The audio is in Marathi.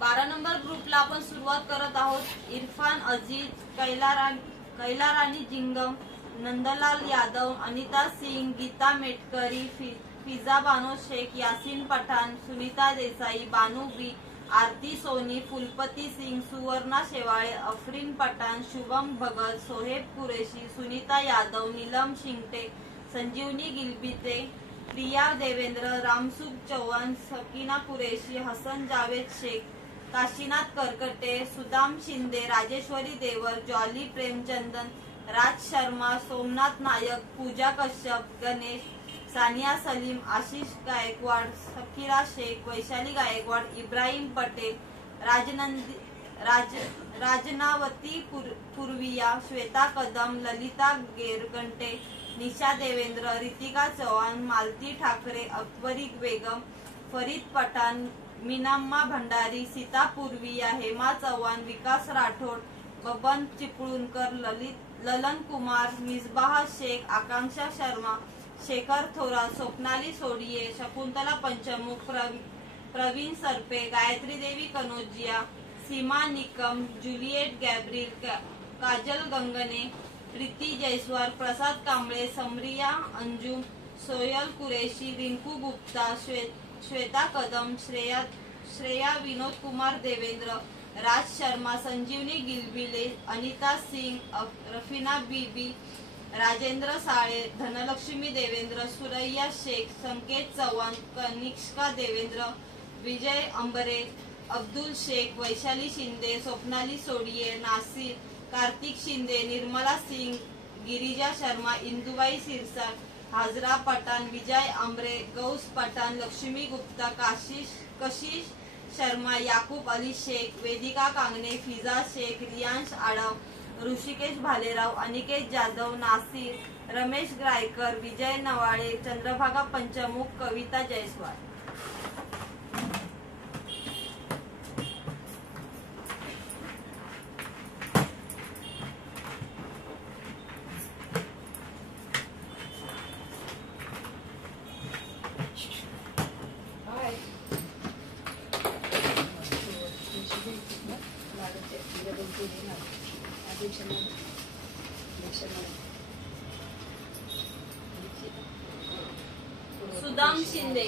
12 नंबर ग्रुपला आपण सुरुवात करत आहोत। इरफान अजीज, कैलाराणी जिंगम, नंदलाल यादव, अनिता सिंग, गीता मेटकरी, फिजा बानो शेख, यासीन पठाण, सुनीता देसाई, बानू बी, आरती सोनी, फुलपती सिंग, सुवर्णा शेवाळे, अफरीन पठाण, शुभम भगत, सोहेब कुरेशी, सुनीता यादव, नीलम शिंगटे, संजीवनी गिलबिते, प्रिया देवेंद्र, रामसुख चौहान, सकीना कुरेशी, हसन जावेद शेख, काशीनाथ करकटे, सुदाम शिंदे, राजेश्वरी देवर, जॉली प्रेमचंदन, राज शर्मा, सोमनाथ नायक, पूजा कश्यप, गणेश, सानिया सलीम, आशिष गायकवाड, सकीरा शेख, वैशाली गायकवाड, इब्राहिम पटेल, राजनावती पूर्विया, श्वेता कदम, ललिता गेरगंटे, निशा देवेंद्र, रितिका चौहान, मालती ठाकरे, अकबरी बेगम, फरीद पठाण, मीनाम्मा भंडारी, सीता पूर्विया, हेमा चव्हाण, विकास राठोड, बबन चिपळूणकर, ललन कुमार, मिसबाह शेख, आकांक्षा शर्मा, शेखर थोरात, स्वप्नाली सोडिये, शकुंतला पंचमुख, प्रवीण सरपे, गायत्री देवी कनोजिया, सीमा निकम, जुलिएट गॅब्रिल, काजल गंगने, प्रीती जयस्वाल, प्रसाद कांबळे, समरिया अंजुम, सोयल कुरेशी, रिंकू गुप्ता, श्वेता कदम, श्रेया विनोद कुमार देवेंद्र, राज शर्मा, संजीवनी गिलबिले, अनिता सिंग, रफीना बीबी, राजेंद्र साळे, धनलक्ष्मी देवेंद्र, सुरैया शेख, संकेत चव्हाण, कनिष्का देवेंद्र, विजय अंबरे, अब्दुल शेख, वैशाली शिंदे, स्वप्नाली सोडिये, नासिर, कार्तिक शिंदे, निर्मला सिंग, गिरिजा शर्मा, इंदुबाई सिरसाट, हाजरा पठाण, विजय आंबरे, गौस पठाण, लक्ष्मी गुप्ता, कशिश शर्मा, याकूब अली शेख, वेदिका कांगणे, फिजा शेख, रियांश आडव, ऋषिकेश भालेराव, अनिकेत जाधव, नासिर, रमेश ग्रायकर, विजय नवाळे, चंद्रभागा पंचमुख, कविता जयस्वाल। सुदाम शिंदे,